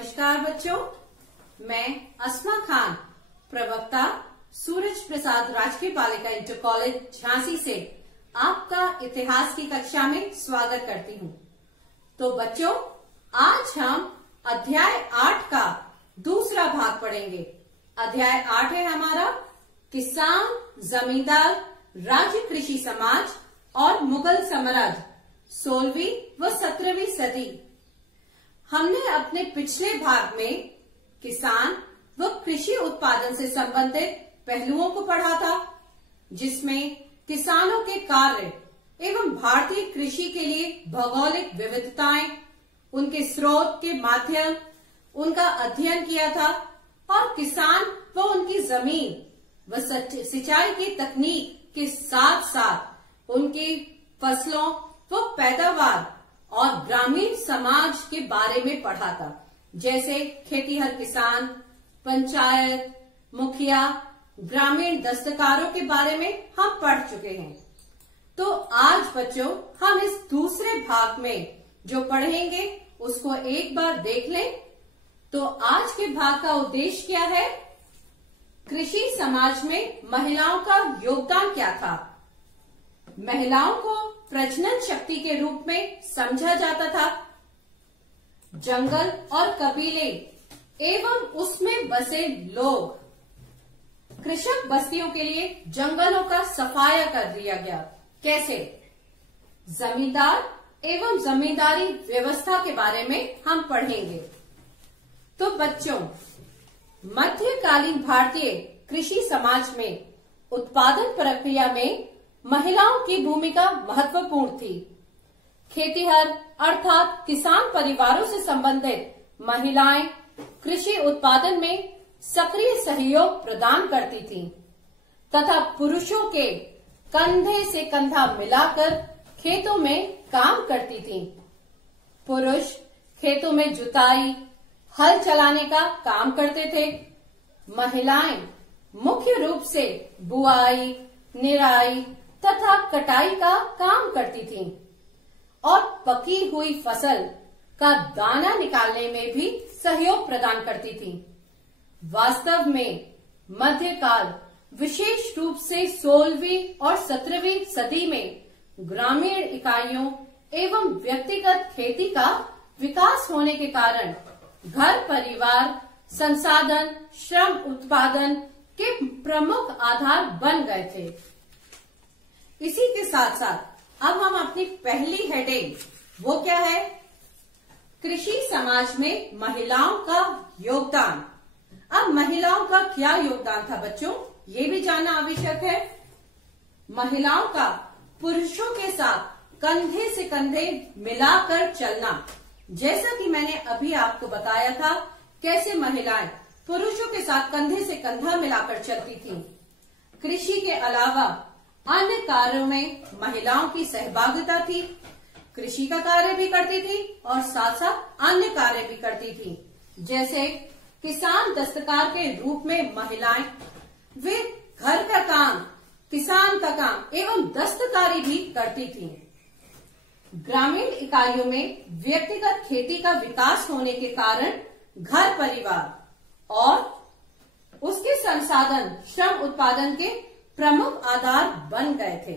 नमस्कार बच्चों, मैं अस्मा खान, प्रवक्ता सूरज प्रसाद राजकीय बालिका इंटर कॉलेज झांसी से आपका इतिहास की कक्षा में स्वागत करती हूँ। तो बच्चों, आज हम अध्याय 8 का दूसरा भाग पढ़ेंगे। अध्याय 8 है हमारा किसान, जमींदार, राज्य कृषि समाज और मुगल साम्राज्य 16वीं व 17वीं सदी। हमने अपने पिछले भाग में किसान व कृषि उत्पादन से संबंधित पहलुओं को पढ़ा था, जिसमें किसानों के कार्य एवं भारतीय कृषि के लिए भौगोलिक विविधताएं, उनके स्रोत के माध्यम, उनका अध्ययन किया था और किसान व उनकी जमीन व सिंचाई की तकनीक के साथ साथ उनकी फसलों व पैदावार और ग्रामीण समाज के बारे में पढ़ा था, जैसे खेतीहर किसान, पंचायत, मुखिया, ग्रामीण दस्तकारों के बारे में हम पढ़ चुके हैं। तो आज बच्चों, हम इस दूसरे भाग में जो पढ़ेंगे उसको एक बार देख लें। तो आज के भाग का उद्देश्य क्या है? कृषि समाज में महिलाओं का योगदान क्या था? महिलाओं को प्रजनन शक्ति के रूप में समझा जाता था। जंगल और कबीले एवं उसमें बसे लोग, कृषक बस्तियों के लिए जंगलों का सफाया कर दिया गया। कैसे? जमींदार एवं जमींदारी व्यवस्था के बारे में हम पढ़ेंगे। तो बच्चों, मध्यकालीन भारतीय कृषि समाज में उत्पादन प्रक्रिया में महिलाओं की भूमिका महत्वपूर्ण थी। खेतीहर अर्थात किसान परिवारों से संबंधित महिलाएं कृषि उत्पादन में सक्रिय सहयोग प्रदान करती थीं तथा पुरुषों के कंधे से कंधा मिलाकर खेतों में काम करती थीं। पुरुष खेतों में जुताई, हल चलाने का काम करते थे। महिलाएं मुख्य रूप से बुआई, निराई तथा कटाई का काम करती थीं और पकी हुई फसल का दाना निकालने में भी सहयोग प्रदान करती थीं। वास्तव में मध्यकाल, विशेष रूप से 16वीं और 17वीं सदी में ग्रामीण इकाइयों एवं व्यक्तिगत खेती का विकास होने के कारण घर परिवार संसाधन श्रम उत्पादन के प्रमुख आधार बन गए थे। इसी के साथ साथ अब हम अपनी पहली हेडिंग, वो क्या है? कृषि समाज में महिलाओं का योगदान। अब महिलाओं का क्या योगदान था बच्चों, ये भी जानना आवश्यक है। महिलाओं का पुरुषों के साथ कंधे से कंधे मिलाकर चलना, जैसा कि मैंने अभी आपको बताया था कैसे महिलाएं पुरुषों के साथ कंधे से कंधा मिलाकर चलती थीं। कृषि के अलावा अन्य कार्यों में महिलाओं की सहभागिता थी। कृषि का कार्य भी करती थी और साथ साथ अन्य कार्य भी करती थी, जैसे किसान दस्तकार के रूप में महिलाएं वे घर का काम, किसान का काम एवं दस्तकारी भी करती थीं। ग्रामीण इकाइयों में व्यक्तिगत खेती का विकास होने के कारण घर परिवार और उसके संसाधन श्रम उत्पादन के प्रमुख आधार बन गए थे।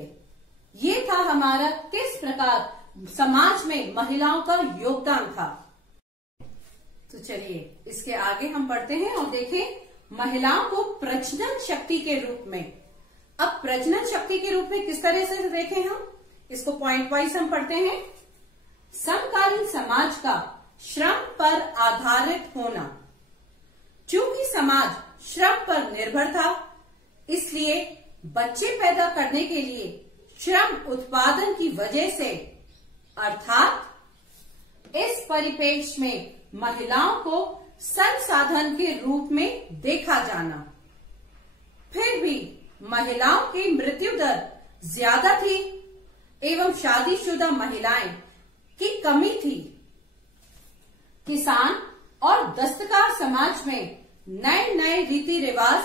ये था हमारा किस प्रकार समाज में महिलाओं का योगदान था। तो चलिए इसके आगे हम पढ़ते हैं और देखें महिलाओं को प्रजनन शक्ति के रूप में। अब प्रजनन शक्ति के रूप में किस तरह से देखें हम, इसको पॉइंट वाइज हम पढ़ते हैं। समकालीन समाज का श्रम पर आधारित होना। चूंकि समाज श्रम पर निर्भर था, इसलिए बच्चे पैदा करने के लिए श्रम उत्पादन की वजह से, अर्थात इस परिपेक्ष में महिलाओं को संसाधन के रूप में देखा जाना। फिर भी महिलाओं की मृत्यु दर ज्यादा थी एवं शादीशुदा महिलाएं की कमी थी। किसान और दस्तकार समाज में नए नए रीति रिवाज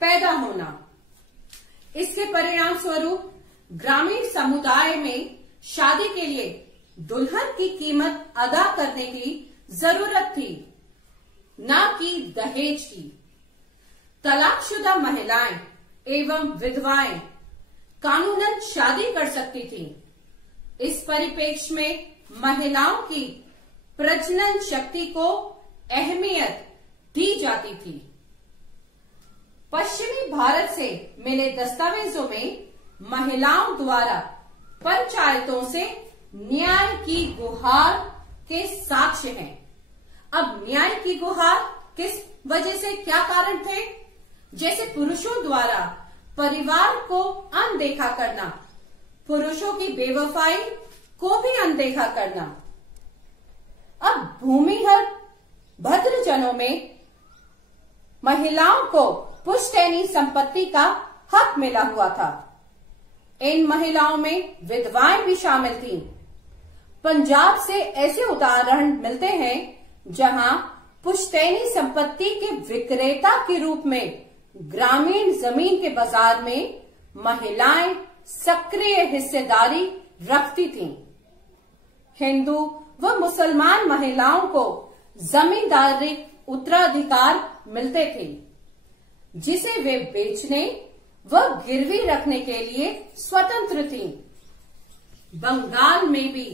पैदा होना, इसके परिणाम स्वरूप ग्रामीण समुदाय में शादी के लिए दुल्हन की कीमत अदा करने की जरूरत थी न कि दहेज की। तलाकशुदा महिलाएं एवं विधवाएं कानूनन शादी कर सकती थीं। इस परिप्रेक्ष्य में महिलाओं की प्रजनन शक्ति को अहमियत दी जाती थी। पश्चिमी भारत से मिले दस्तावेजों में महिलाओं द्वारा पंचायतों से न्याय की गुहार के साक्ष्य हैं। अब न्याय की गुहार किस वजह से, क्या कारण थे? जैसे पुरुषों द्वारा परिवार को अनदेखा करना, पुरुषों की बेवफाई को भी अनदेखा करना। अब भूमिहर भद्रजनों में महिलाओं को पुश्तैनी संपत्ति का हक मिला हुआ था। इन महिलाओं में विधवाएं भी शामिल थीं। पंजाब से ऐसे उदाहरण मिलते हैं जहां पुश्तैनी संपत्ति के विक्रेता के रूप में ग्रामीण जमीन के बाजार में महिलाएं सक्रिय हिस्सेदारी रखती थीं। हिंदू व मुसलमान महिलाओं को जमींदारी उत्तराधिकार मिलते थे, जिसे वे बेचने व गिरवी रखने के लिए स्वतंत्र थीं। बंगाल में भी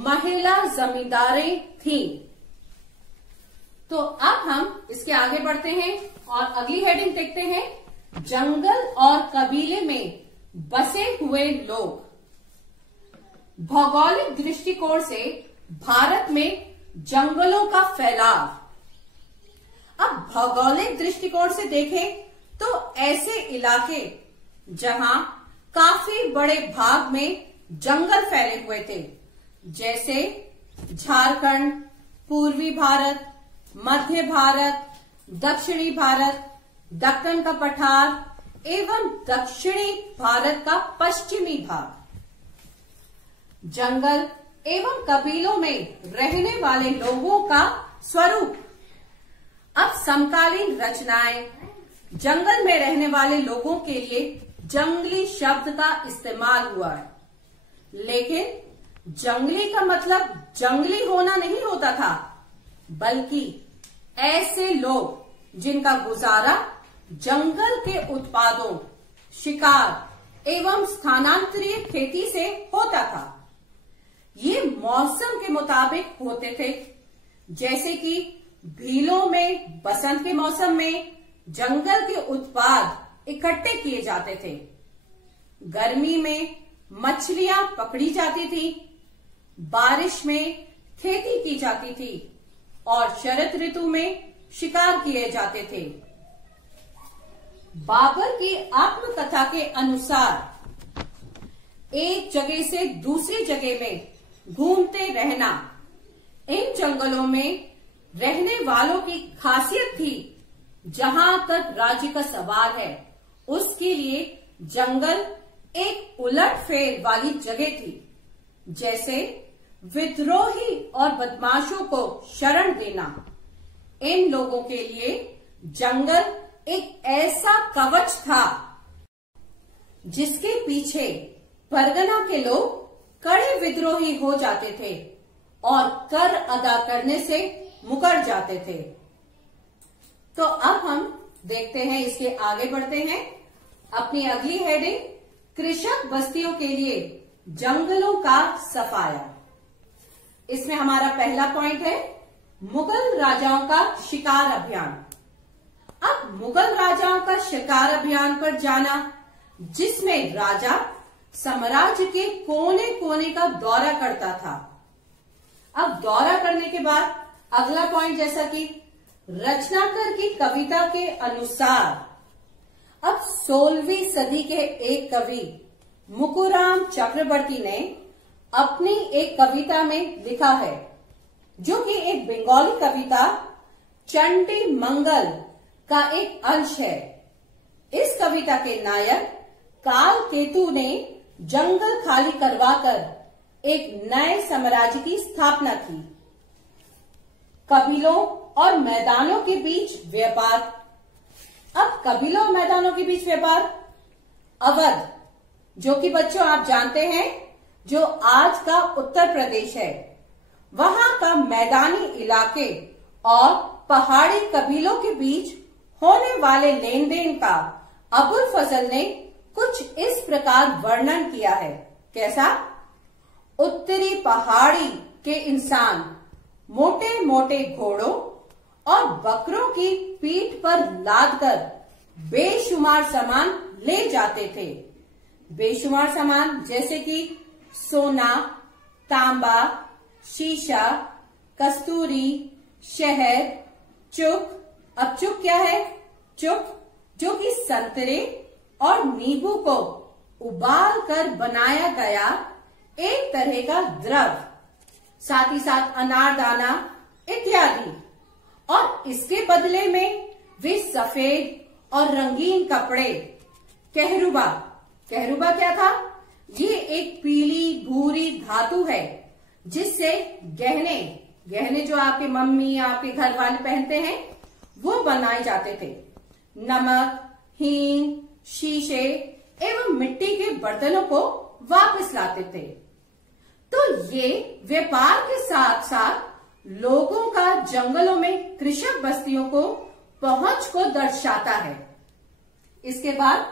महिला जमींदारें थीं। तो अब हम इसके आगे बढ़ते हैं और अगली हेडिंग देखते हैं, जंगल और कबीले में बसे हुए लोग। भौगोलिक दृष्टिकोण से भारत में जंगलों का फैलाव। अब भौगोलिक दृष्टिकोण से देखें तो ऐसे इलाके जहां काफी बड़े भाग में जंगल फैले हुए थे, जैसे झारखंड, पूर्वी भारत, मध्य भारत, दक्षिणी भारत, दक्कन का पठार एवं दक्षिणी भारत का पश्चिमी भाग। जंगल एवं कबीलों में रहने वाले लोगों का स्वरूप। अब समकालीन रचनाएं जंगल में रहने वाले लोगों के लिए जंगली शब्द का इस्तेमाल हुआ है, लेकिन जंगली का मतलब जंगली होना नहीं होता था, बल्कि ऐसे लोग जिनका गुजारा जंगल के उत्पादों, शिकार एवं स्थानांतरीय खेती से होता था। ये मौसम के मुताबिक होते थे, जैसे कि भीलों में बसंत के मौसम में जंगल के उत्पाद इकट्ठे किए जाते थे। गर्मी में मछलियां पकड़ी जाती थी, बारिश में खेती की जाती थी और शरद ऋतु में शिकार किए जाते थे। बाबर की आत्मकथा के अनुसार एक जगह से दूसरी जगह में घूमते रहना इन जंगलों में रहने वालों की खासियत थी। जहां तक राज्य का सवाल है, उसके लिए जंगल एक उलटफेर वाली जगह थी, जैसे विद्रोही और बदमाशों को शरण देना। इन लोगों के लिए जंगल एक ऐसा कवच था जिसके पीछे परगना के लोग कड़े विद्रोही हो जाते थे और कर अदा करने से मुकर जाते थे। तो अब हम देखते हैं, इसके आगे बढ़ते हैं। अपनी अगली हेडिंग, कृषक बस्तियों के लिए जंगलों का सफाया। इसमें हमारा पहला पॉइंट है मुगल राजाओं का शिकार अभियान। अब मुगल राजाओं का शिकार अभियान पर जाना, जिसमें राजा साम्राज्य के कोने कोने का दौरा करता था। अब दौरा करने के बाद अगला पॉइंट, जैसा कि रचनाकर की कविता के अनुसार, अब 16वीं सदी के एक कवि मुकुराम चक्रवर्ती ने अपनी एक कविता में लिखा है, जो कि एक बंगाली कविता चंडी मंगल का एक अंश है। इस कविता के नायक काल केतु ने जंगल खाली करवाकर एक नए साम्राज्य की स्थापना की। कबीलों और मैदानों के बीच व्यापार। अब कबीलों और मैदानों के बीच व्यापार, अवध, जो कि बच्चों आप जानते हैं जो आज का उत्तर प्रदेश है, वहां का मैदानी इलाके और पहाड़ी कबीलों के बीच होने वाले लेन देन का अबुल फजल ने कुछ इस प्रकार वर्णन किया है। कैसा? उत्तरी पहाड़ी के इंसान मोटे मोटे घोड़ों और बकरों की पीठ पर लादकर बेशुमार सामान ले जाते थे। बेशुमार सामान जैसे कि सोना, तांबा, शीशा, कस्तूरी, शहद, चुक। अब चुक क्या है? चुक जो कि संतरे और नींबू को उबाल कर बनाया गया एक तरह का द्रव, साथ ही साथ अनारदाना इत्यादि। और इसके बदले में वे सफेद और रंगीन कपड़े, कहरुबा। कहरुबा क्या था? ये एक पीली भूरी धातु है जिससे गहने जो आपके मम्मी या आपके घर वाले पहनते हैं वो बनाए जाते थे। नमक, हींग, शीशे एवं मिट्टी के बर्तनों को वापस लाते थे। तो ये व्यापार के साथ साथ लोगों का जंगलों में कृषक बस्तियों को पहुंच को दर्शाता है। इसके बाद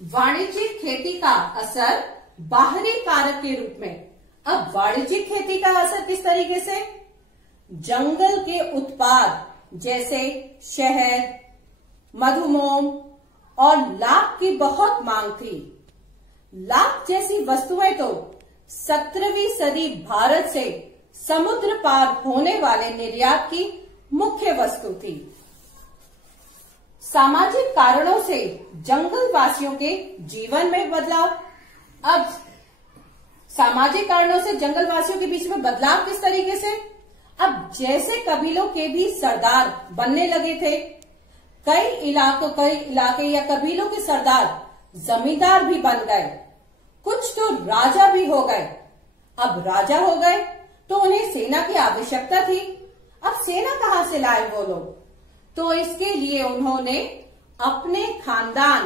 वाणिज्यिक खेती का असर बाहरी कारक के रूप में। अब वाणिज्यिक खेती का असर किस तरीके से? जंगल के उत्पाद जैसे शहद, मधुमोम और लाख की बहुत मांग थी। लाख जैसी वस्तुएं तो 17वीं सदी भारत से समुद्र पार होने वाले निर्यात की मुख्य वस्तु थी। सामाजिक कारणों से जंगल वासियों के जीवन में बदलाव। अब सामाजिक कारणों से जंगल वासियों के बीच में बदलाव किस तरीके से? अब जैसे कबीलों के भी सरदार बनने लगे थे, कई इलाके या कबीलों के सरदार जमींदार भी बन गए, कुछ तो राजा भी हो गए। अब राजा हो गए तो उन्हें सेना की आवश्यकता थी। अब सेना कहां से लाए वो लोग? तो इसके लिए उन्होंने अपने खानदान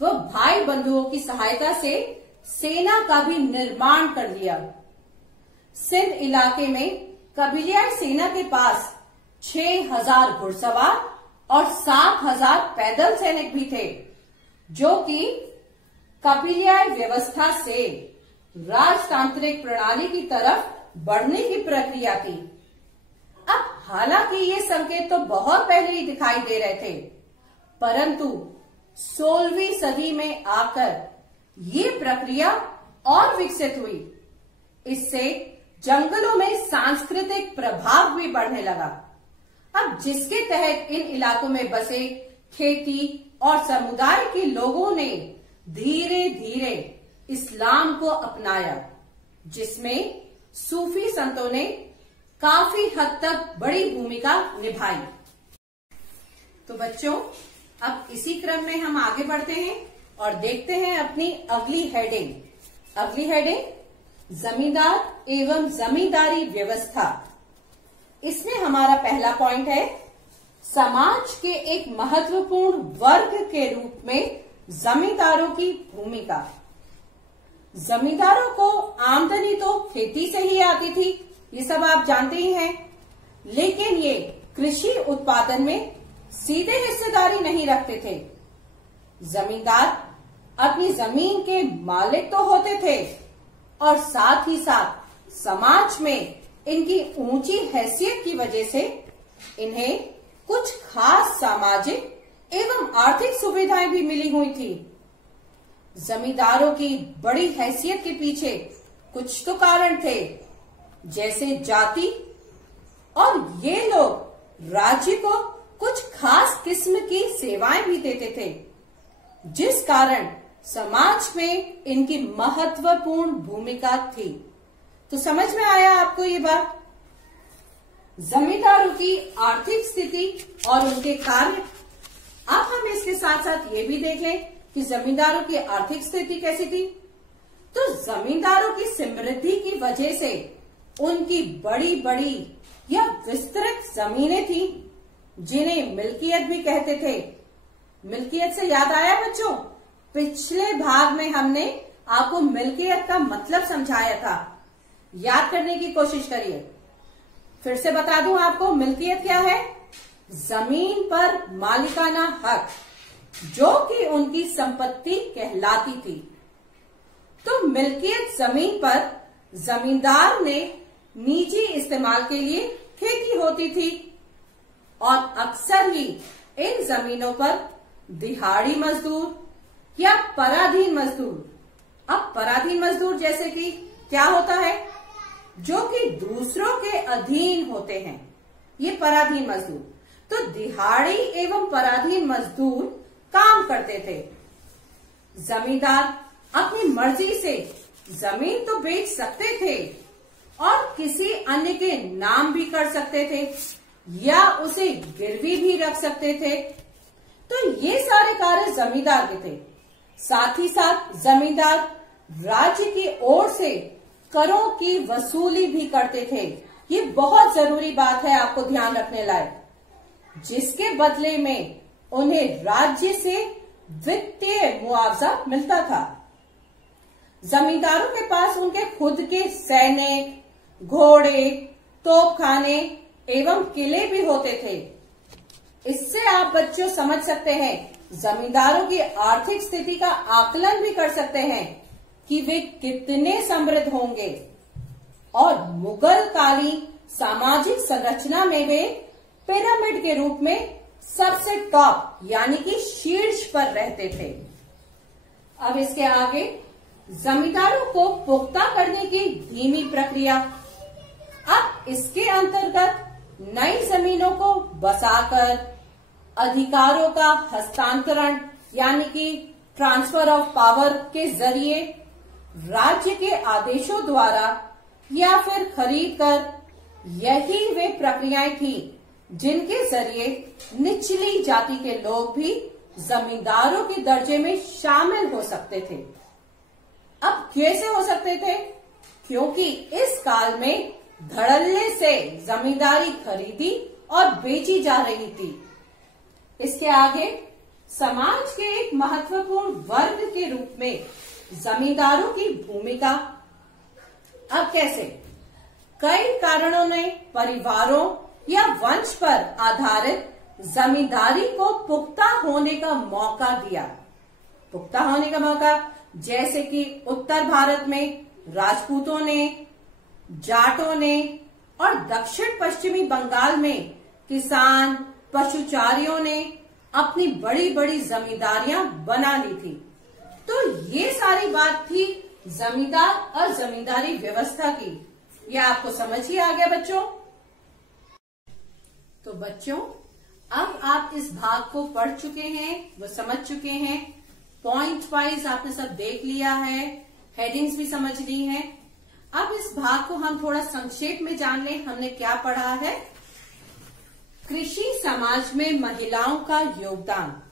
व भाई बंधुओं की सहायता से सेना का भी निर्माण कर लिया। सिंध इलाके में कबीलियाई सेना के पास 6000 घुड़सवार और 7000 पैदल सैनिक भी थे, जो कि कबीलियाई व्यवस्था से राजतांत्रिक प्रणाली की तरफ बढ़ने की प्रक्रिया थी। अब हालांकि ये संकेत तो बहुत पहले ही दिखाई दे रहे थे, परंतु 16वीं सदी में आकर ये प्रक्रिया और विकसित हुई। इससे जंगलों में सांस्कृतिक प्रभाव भी बढ़ने लगा। अब जिसके तहत इन इलाकों में बसे खेती और समुदाय के लोगों ने धीरे धीरे इस्लाम को अपनाया, जिसमें सूफी संतों ने काफी हद तक बड़ी भूमिका निभाई। तो बच्चों, अब इसी क्रम में हम आगे बढ़ते हैं और देखते हैं अपनी अगली हेडिंग। अगली हेडिंग जमींदार एवं जमींदारी व्यवस्था। इसमें हमारा पहला पॉइंट है समाज के एक महत्वपूर्ण वर्ग के रूप में जमींदारों की भूमिका। जमींदारों को आमदनी तो खेती से ही आती थी, ये सब आप जानते ही हैं, लेकिन ये कृषि उत्पादन में सीधे हिस्सेदारी नहीं रखते थे। जमींदार अपनी जमीन के मालिक तो होते थे और साथ ही साथ समाज में इनकी ऊंची हैसियत की वजह से इन्हें कुछ खास सामाजिक एवं आर्थिक सुविधाएं भी मिली हुई थी। जमींदारों की बड़ी हैसियत के पीछे कुछ तो कारण थे, जैसे जाति, और ये लोग राज्य को कुछ खास किस्म की सेवाएं भी देते थे, जिस कारण समाज में इनकी महत्वपूर्ण भूमिका थी। तो समझ में आया आपको ये बात? जमींदारों की आर्थिक स्थिति और उनके कार्य। अब हम इसके साथ साथ ये भी देख लें कि जमींदारों की आर्थिक स्थिति कैसी थी। तो जमींदारों की समृद्धि की वजह से उनकी बड़ी बड़ी या विस्तृत जमीनें थी, जिन्हें मिल्कियत भी कहते थे। मिल्कियत से याद आया बच्चों, पिछले भाग में हमने आपको मिल्कियत का मतलब समझाया था, याद करने की कोशिश करिए। फिर से बता दूं आपको, मिल्कियत क्या है? जमीन पर मालिकाना हक, जो कि उनकी संपत्ति कहलाती थी। तो मिल्कियत जमीन पर जमींदार ने निजी इस्तेमाल के लिए खेती होती थी और अक्सर ही इन जमीनों पर दिहाड़ी मजदूर या पराधीन मजदूर, अब पराधीन मजदूर जैसे कि क्या होता है, जो कि दूसरों के अधीन होते हैं, ये पराधीन मजदूर। तो दिहाड़ी एवं पराधीन मजदूर काम करते थे। जमींदार अपनी मर्जी से जमीन तो बेच सकते थे और किसी अन्य के नाम भी कर सकते थे या उसे गिरवी भी रख सकते थे। तो ये सारे कार्य जमींदार के थे। साथ ही साथ जमींदार राज्य की ओर से करों की वसूली भी करते थे। ये बहुत जरूरी बात है, आपको ध्यान रखने लायक, जिसके बदले में उन्हें राज्य से वित्तीय मुआवजा मिलता था। जमींदारों के पास उनके खुद के सैनिक, घोड़े, तोपखाने एवं किले भी होते थे। इससे आप बच्चों समझ सकते हैं, जमींदारों की आर्थिक स्थिति का आकलन भी कर सकते हैं कि वे कितने समृद्ध होंगे। और मुगल कालीन सामाजिक संरचना में वे पिरामिड के रूप में सबसे टॉप यानी कि शीर्ष पर रहते थे। अब इसके आगे जमींदारों को पुख्ता करने की धीमी प्रक्रिया। अब इसके अंतर्गत नई जमीनों को बसाकर अधिकारों का हस्तांतरण यानी कि ट्रांसफर ऑफ पावर के जरिए राज्य के आदेशों द्वारा या फिर खरीद कर, यही वे प्रक्रियाएं थी जिनके जरिए निचली जाति के लोग भी जमींदारों के दर्जे में शामिल हो सकते थे। अब कैसे हो सकते थे? क्योंकि इस काल में धड़ल्ले से जमींदारी खरीदी और बेची जा रही थी। इसके आगे समाज के एक महत्वपूर्ण वर्ग के रूप में जमींदारों की भूमिका। अब कैसे? कई कारणों ने परिवारों या वंश पर आधारित जमींदारी को पुख्ता होने का मौका दिया। पुख्ता होने का मौका, जैसे कि उत्तर भारत में राजपूतों ने, जाटों ने और दक्षिण पश्चिमी बंगाल में किसान, पशुचारियों ने अपनी बड़ी बड़ी जमींदारियां बना ली थी। तो ये सारी बात थी जमींदार और जमींदारी व्यवस्था की। ये आपको समझ ही आ गया बच्चों? तो बच्चों, अब आप इस भाग को पढ़ चुके हैं, वो समझ चुके हैं, पॉइंट वाइज आपने सब देख लिया है, हेडिंग्स भी समझ ली हैं। अब इस भाग को हम थोड़ा संक्षेप में जान लें, हमने क्या पढ़ा है। कृषि समाज में महिलाओं का योगदान,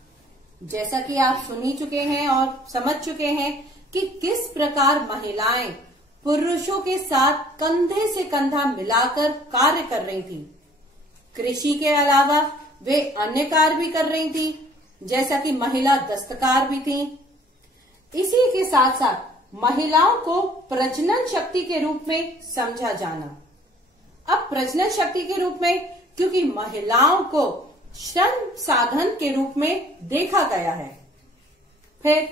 जैसा कि आप सुन ही चुके हैं और समझ चुके हैं कि किस प्रकार महिलाएं पुरुषों के साथ कंधे से कंधा मिलाकर कार्य कर रही थी। कृषि के अलावा वे अन्य कार्य भी कर रही थी, जैसा कि महिला दस्तकार भी थी। इसी के साथ साथ महिलाओं को प्रजनन शक्ति के रूप में समझा जाना। अब प्रजनन शक्ति के रूप में, क्योंकि महिलाओं को श्रम साधन के रूप में देखा गया है। फिर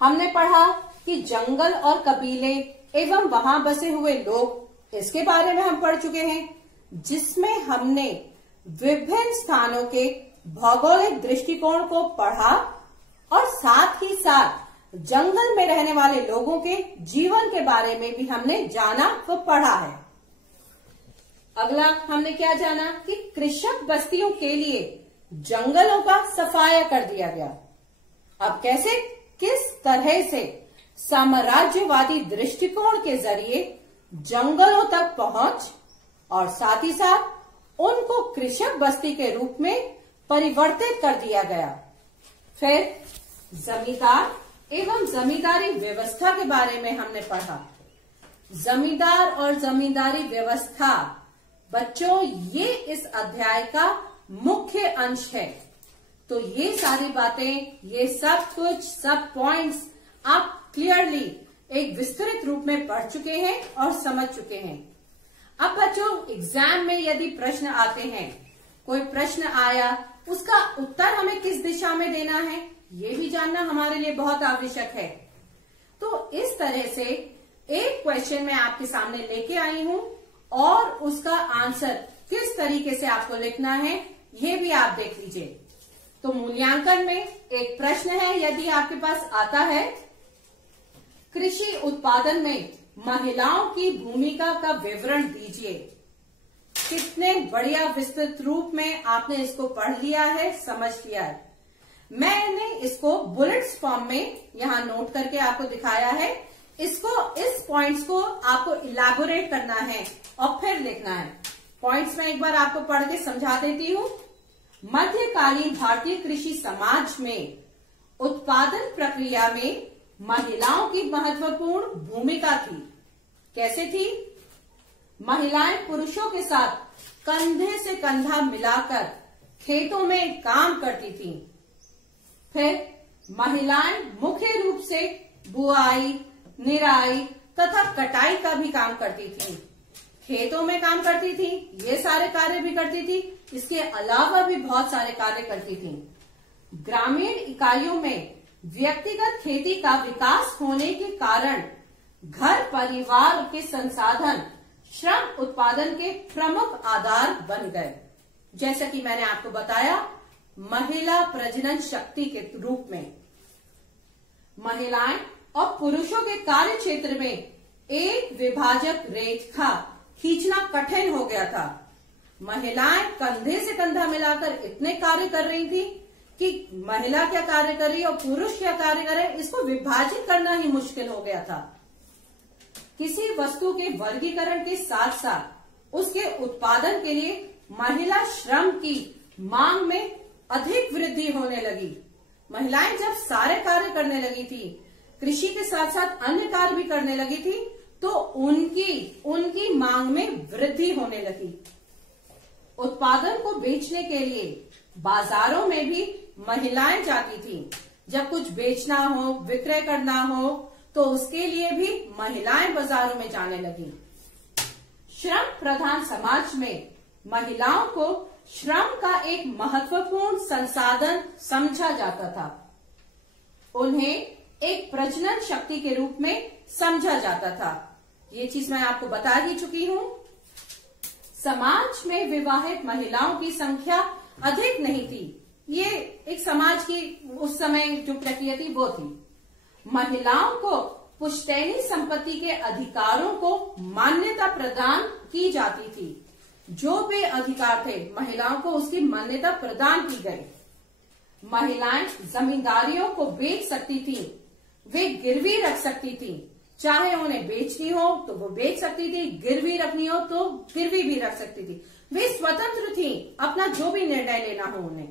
हमने पढ़ा कि जंगल और कबीले एवं वहां बसे हुए लोग, इसके बारे में हम पढ़ चुके हैं, जिसमें हमने विभिन्न स्थानों के भौगोलिक दृष्टिकोण को पढ़ा और साथ ही साथ जंगल में रहने वाले लोगों के जीवन के बारे में भी हमने जाना व पढ़ा है। अगला हमने क्या जाना कि कृषक बस्तियों के लिए जंगलों का सफाया कर दिया गया। अब कैसे, किस तरह से साम्राज्यवादी दृष्टिकोण के जरिए जंगलों तक पहुंच और साथ ही साथ उनको कृषक बस्ती के रूप में परिवर्तित कर दिया गया। फिर जमींदार एवं जमींदारी व्यवस्था के बारे में हमने पढ़ा। जमींदार और जमींदारी व्यवस्था बच्चों, ये इस अध्याय का मुख्य अंश है। तो ये सारी बातें, ये सब कुछ, सब पॉइंट्स आप क्लियरली एक विस्तृत रूप में पढ़ चुके हैं और समझ चुके हैं। अब बच्चों, एग्जाम में यदि प्रश्न आते हैं, कोई प्रश्न आया, उसका उत्तर हमें किस दिशा में देना है, ये भी जानना हमारे लिए बहुत आवश्यक है। तो इस तरह से एक क्वेश्चन मैं आपके सामने लेके आई हूं और उसका आंसर किस तरीके से आपको लिखना है, ये भी आप देख लीजिए। तो मूल्यांकन में एक प्रश्न है, यदि आपके पास आता है, कृषि उत्पादन में महिलाओं की भूमिका का विवरण दीजिए। कितने बढ़िया विस्तृत रूप में आपने इसको पढ़ लिया है, समझ लिया है। मैंने इसको बुलेट्स फॉर्म में यहां नोट करके आपको दिखाया है। इसको, इस पॉइंट्स को आपको इलैबोरेट करना है और फिर लिखना है। पॉइंट्स में एक बार आपको पढ़ के समझा देती हूं। मध्यकालीन भारतीय कृषि समाज में उत्पादन प्रक्रिया में महिलाओं की महत्वपूर्ण भूमिका थी। कैसे थी? महिलाएं पुरुषों के साथ कंधे से कंधा मिलाकर खेतों में काम करती थीं। फिर महिलाएं मुख्य रूप से बुआई, निराई तथा कटाई का भी काम करती थीं। खेतों में काम करती थी, ये सारे कार्य भी करती थी, इसके अलावा भी बहुत सारे कार्य करती थी। ग्रामीण इकाइयों में व्यक्तिगत खेती का विकास होने के कारण घर परिवार के संसाधन श्रम उत्पादन के प्रमुख आधार बन गए। जैसा कि मैंने आपको बताया, महिला प्रजनन शक्ति के रूप में महिलाएं और पुरुषों के कार्य क्षेत्र में एक विभाजक रेखा खींचना कठिन हो गया था। महिलाएं कंधे से कंधा मिलाकर इतने कार्य कर रही थी कि महिला क्या कार्य कर रही है और पुरुष क्या कार्य कर रहे हैं, इसको विभाजित करना ही मुश्किल हो गया था। किसी वस्तु के वर्गीकरण के साथ साथ उसके उत्पादन के लिए महिला श्रम की मांग में अधिक वृद्धि होने लगी। महिलाएं जब सारे कार्य करने लगी थी, कृषि के साथ साथ अन्य कार्य भी करने लगी थी, तो उनकी मांग में वृद्धि होने लगी। उत्पादन को बेचने के लिए बाजारों में भी महिलाएं जाती थी। जब कुछ बेचना हो, विक्रय करना हो, तो उसके लिए भी महिलाएं बाजारों में जाने लगी। श्रम प्रधान समाज में महिलाओं को श्रम का एक महत्वपूर्ण संसाधन समझा जाता था। उन्हें एक प्रजनन शक्ति के रूप में समझा जाता था। ये चीज मैं आपको बता ही चुकी हूं। समाज में विवाहित महिलाओं की संख्या अधिक नहीं थी। ये एक समाज की उस समय जो प्रक्रिया थी वो थी। महिलाओं को पुश्तैनी संपत्ति के अधिकारों को मान्यता प्रदान की जाती थी। जो भी अधिकार थे महिलाओं को उसकी मान्यता प्रदान की गई। महिलाएं जमींदारियों को बेच सकती थी, वे गिरवी रख सकती थी। चाहे उन्हें बेचनी हो तो वो बेच सकती थी, गिरवी रखनी हो तो गिरवी भी रख सकती थी। वे स्वतंत्र थी, अपना जो भी निर्णय लेना हो उन्हें।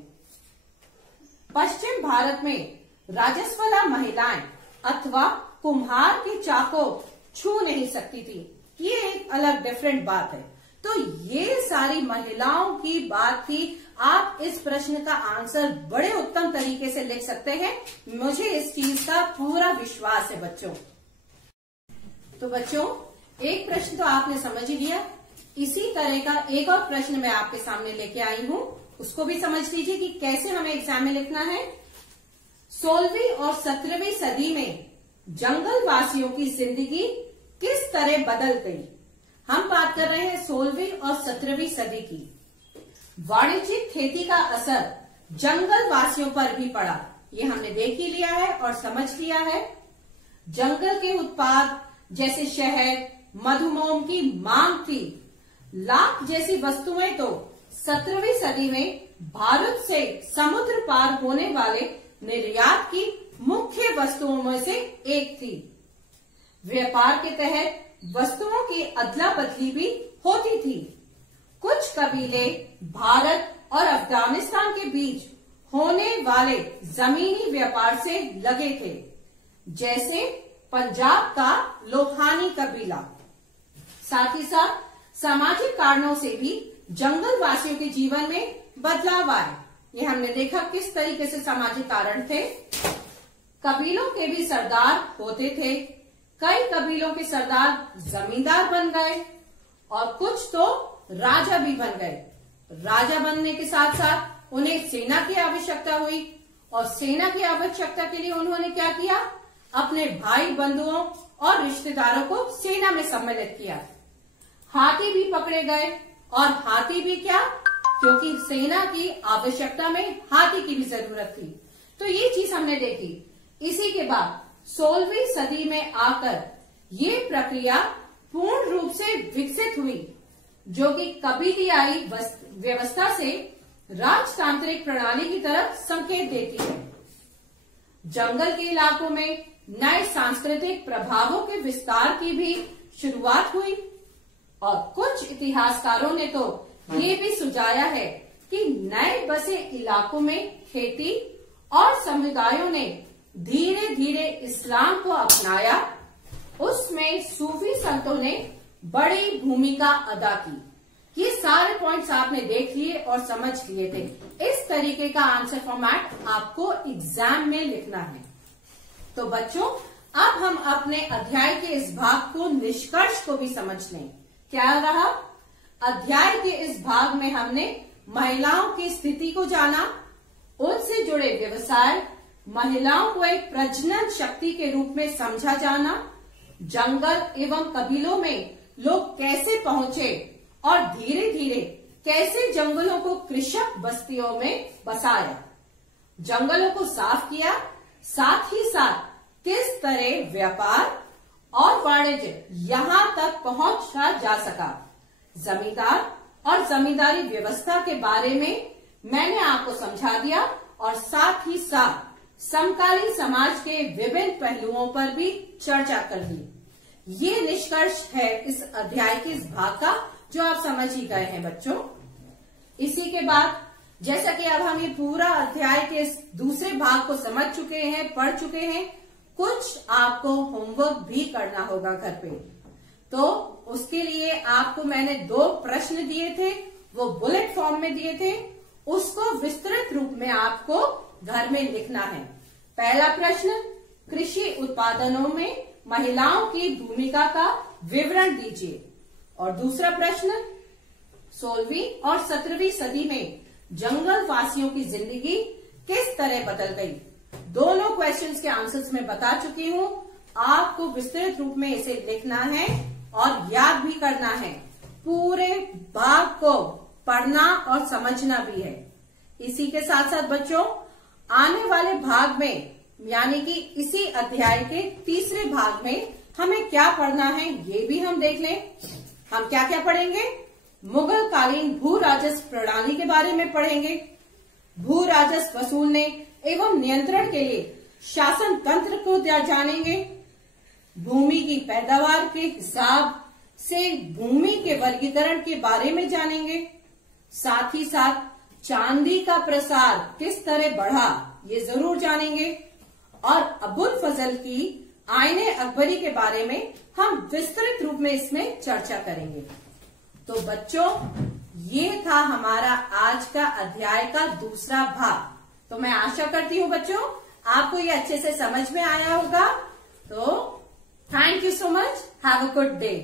पश्चिम भारत में राजस्वला महिलाएं अथवा कुम्हार के चाको छू नहीं सकती थी। ये एक अलग डिफरेंट बात है। तो ये सारी महिलाओं की बात थी। आप इस प्रश्न का आंसर बड़े उत्तम तरीके से लिख सकते हैं। मुझे इस चीज का पूरा विश्वास है बच्चों। तो बच्चों, एक प्रश्न तो आपने समझ ही लिया। इसी तरह का एक और प्रश्न मैं आपके सामने लेके आई हूं, उसको भी समझ लीजिए कि कैसे हमें एग्जाम में लिखना है। 16वीं और 17वीं सदी में जंगल वासियों की जिंदगी किस तरह बदल गई। हम बात कर रहे हैं 16वीं और 17वीं सदी की। वाणिज्यिक खेती का असर जंगल वासियों पर भी पड़ा, ये हमने देख ही लिया है और समझ लिया है। जंगल के उत्पाद जैसे शहद, मधुमोम की मांग थी। लाख जैसी वस्तुएं तो 17वीं सदी में भारत से समुद्र पार होने वाले निर्यात की मुख्य वस्तुओं में से एक थी। व्यापार के तहत वस्तुओं की अदला बदली भी होती थी। कुछ कबीले भारत और अफगानिस्तान के बीच होने वाले जमीनी व्यापार से लगे थे, जैसे पंजाब का लोहानी कबीला। साथ ही साथ सामाजिक कारणों से भी जंगल वासियों के जीवन में बदलाव आए। ये हमने देखा किस तरीके से सामाजिक कारण थे। कबीलों के भी सरदार होते थे। कई कबीलों के सरदार जमींदार बन गए। और कुछ तो राजा भी बन गए। राजा बनने के साथ साथ उन्हें सेना की आवश्यकता हुई और सेना की आवश्यकता के लिए उन्होंने क्या किया, अपने भाई बंधुओं और रिश्तेदारों को सेना में सम्मिलित किया। हाथी भी पकड़े गए और हाथी भी क्या, क्योंकि सेना की आवश्यकता में हाथी की भी जरूरत थी। तो ये चीज हमने देखी। इसी के बाद 16वीं सदी में आकर ये प्रक्रिया पूर्ण रूप से विकसित हुई, जो कि कबीलियाई व्यवस्था से राजतांत्रिक प्रणाली की तरफ संकेत देती है। जंगल के इलाकों में नए सांस्कृतिक प्रभावों के विस्तार की भी शुरुआत हुई और कुछ इतिहासकारों ने तो ये भी सुझाया है कि नए बसे इलाकों में खेती और समुदायों ने धीरे धीरे इस्लाम को अपनाया। उसमें सूफी संतों ने बड़ी भूमिका अदा की। ये सारे पॉइंट्स आपने देख लिए और समझ लिए थे। इस तरीके का आंसर फॉर्मेट आपको एग्जाम में लिखना है। तो बच्चों, अब हम अपने अध्याय के इस भाग को, निष्कर्ष को भी समझ लें। क्या रहा? अध्याय के इस भाग में हमने महिलाओं की स्थिति को जाना, उनसे जुड़े व्यवसाय, महिलाओं को एक प्रजनन शक्ति के रूप में समझा जाना, जंगल एवं कबीलों में लोग कैसे पहुंचे और धीरे धीरे कैसे जंगलों को कृषक बस्तियों में बसाया, जंगलों को साफ किया, साथ ही साथ किस तरह व्यापार और वाणिज्य यहां तक पहुंचा जा सका। जमींदार और जमींदारी व्यवस्था के बारे में मैंने आपको समझा दिया और साथ ही साथ समकालीन समाज के विभिन्न पहलुओं पर भी चर्चा कर ली। ये निष्कर्ष है इस अध्याय के इस भाग का, जो आप समझ ही गए हैं बच्चों। इसी के बाद जैसा कि अब हम ये पूरा अध्याय के इस दूसरे भाग को समझ चुके हैं, पढ़ चुके हैं, कुछ आपको होमवर्क भी करना होगा घर पे। तो उसके लिए आपको मैंने 2 प्रश्न दिए थे, वो बुलेट फॉर्म में दिए थे, उसको विस्तृत रूप में आपको घर में लिखना है। पहला प्रश्न, कृषि उत्पादनों में महिलाओं की भूमिका का विवरण दीजिए। और दूसरा प्रश्न, 16वीं और 17वीं सदी में जंगल वासियों की जिंदगी किस तरह बदल गई। दोनों क्वेश्चंस के आंसर्स मैं बता चुकी हूं। आपको विस्तृत रूप में इसे लिखना है और याद भी करना है। पूरे भाग को पढ़ना और समझना भी है। इसी के साथ साथ बच्चों, आने वाले भाग में यानी कि इसी अध्याय के तीसरे भाग में हमें क्या पढ़ना है ये भी हम देख लें। हम क्या क्या पढ़ेंगे? मुगल कालीन भू राजस्व प्रणाली के बारे में पढ़ेंगे। भू राजस्व वसूलने एवं नियंत्रण के लिए शासन तंत्र को जानेंगे। भूमि की पैदावार के हिसाब से भूमि के वर्गीकरण के बारे में जानेंगे। साथ ही साथ चांदी का प्रसार किस तरह बढ़ा ये जरूर जानेंगे। और अबुल फजल की आईने अकबरी के बारे में हम विस्तृत रूप में इसमें चर्चा करेंगे। तो बच्चों, ये था हमारा आज का अध्याय का दूसरा भाग। तो मैं आशा करती हूँ बच्चों आपको ये अच्छे से समझ में आया होगा। तो thank you so much, have a good day.